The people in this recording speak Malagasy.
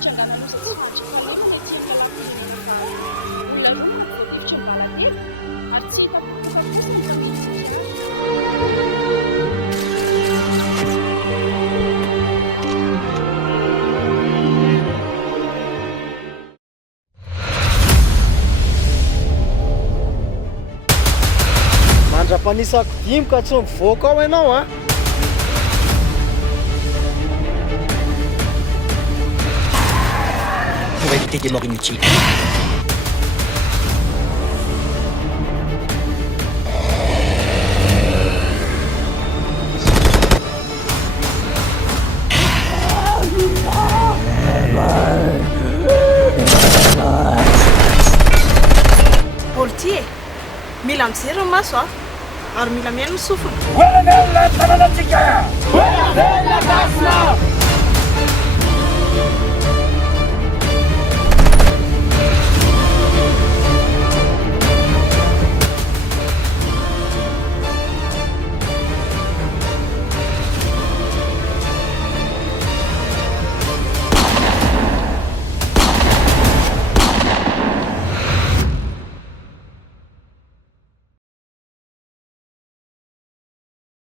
fitrangana sy tsy mantsy fa etsika lafirehefa olona roa manodivitra mbalatelo ary tsy hita tokoka kosa ny tafiditra mandrapanisako dimy ka tsy mivoaka ao ianao a pour éviter des morts inutiles. Portier, mila mijery ny maso ary mila mihaino ny sofina. Guarda la banana chica! Guarda la casna!